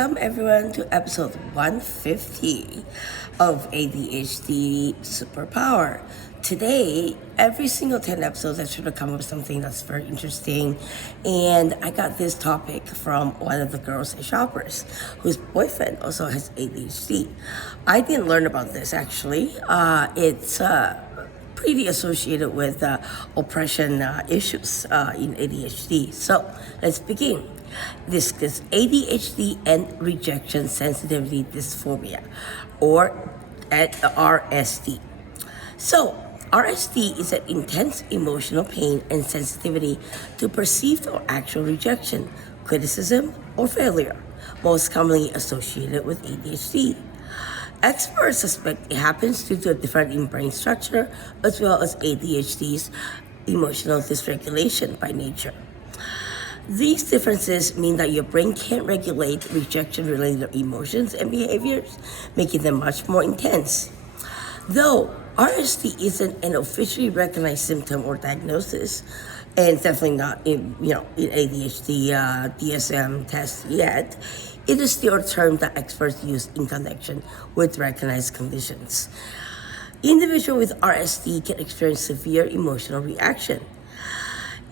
Welcome everyone to episode 150 of ADHD Superpower. Today, every single 10 episodes, I try to come up with something that's very interesting. And I got this topic from one of the girls at Shoppers, whose boyfriend also has ADHD. I didn't learn about this actually. It's pretty associated with oppression issues in ADHD. So let's begin. Discuss ADHD and Rejection Sensitive Dysphoria, or RSD. So, RSD is an intense emotional pain and sensitivity to perceived or actual rejection, criticism, or failure, most commonly associated with ADHD. Experts suspect it happens due to a difference in brain structure as well as ADHD's emotional dysregulation by nature. These differences mean that your brain can't regulate rejection-related emotions and behaviors, making them much more intense. Though RSD isn't an officially recognized symptom or diagnosis, and definitely not in ADHD DSM test yet, it is still a term that experts use in connection with recognized conditions. Individuals with RSD can experience severe emotional reaction,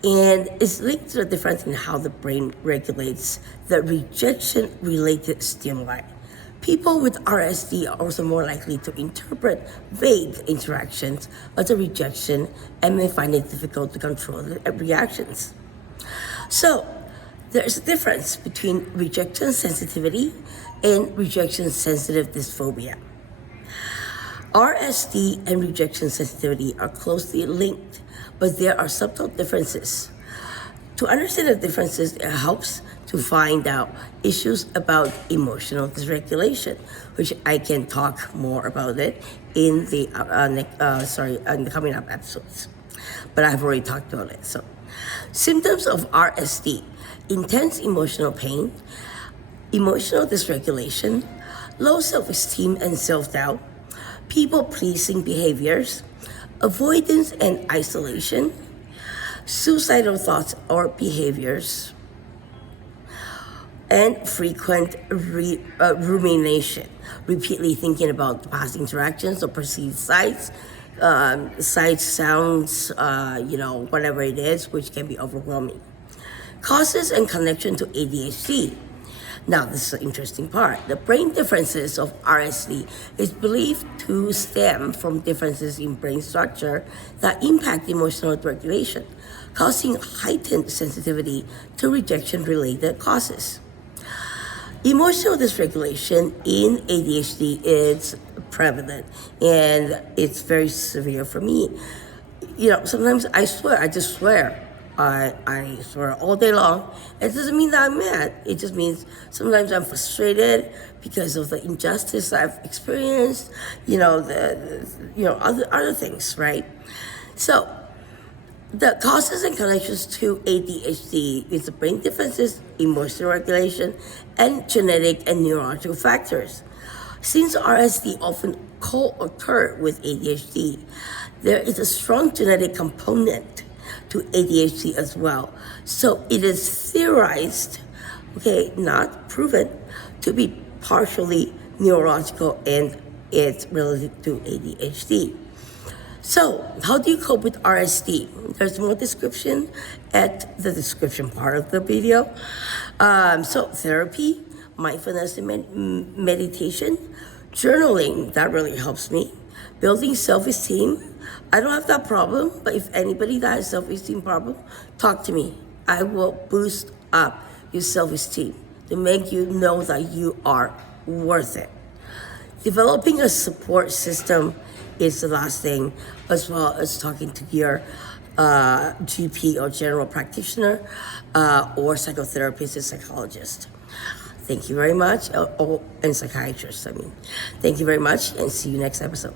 and it's linked to the difference in how the brain regulates the rejection-related stimuli. People with RSD are also more likely to interpret vague interactions as a rejection and may find it difficult to control their reactions. So, there's a difference between rejection sensitivity and rejection sensitive dysphoria. RSD and rejection sensitivity are closely linked, but there are subtle differences. To understand the differences, it helps to find out issues about emotional dysregulation, which I can talk more about it in the in the coming up episodes. But I've already talked about it. So, symptoms of RSD: intense emotional pain, emotional dysregulation, low self-esteem and self-doubt, people-pleasing behaviors, avoidance and isolation, suicidal thoughts or behaviors, and frequent rumination, repeatedly thinking about past interactions or perceived sights, sounds, whatever it is, which can be overwhelming. Causes and connection to ADHD. Now, this is the interesting part. The brain differences of RSD is believed to stem from differences in brain structure that impact emotional regulation, causing heightened sensitivity to rejection-related causes. Emotional dysregulation in ADHD is prevalent, and it's very severe for me. Sometimes I just swear. I swear all day long. It doesn't mean that I'm mad. It just means sometimes I'm frustrated because of the injustice I've experienced, other things, right? So, the causes and connections to ADHD is the brain differences, emotional regulation, and genetic and neurological factors. Since RSD often co-occur with ADHD, there is a strong genetic component to ADHD as well. So it is theorized, not proven, to be partially neurological, and it's related to ADHD. So, how do you cope with RSD? There's more description at the description part of the video. So, therapy, mindfulness and meditation, journaling, that really helps me. Building self-esteem. I don't have that problem, but if anybody that has self-esteem problem, talk to me. I will boost up your self-esteem to make you know that you are worth it. Developing a support system is the last thing, as well as talking to your GP or general practitioner or psychotherapist and psychologist. Thank you very much, and psychiatrist, Thank you very much, and see you next episode.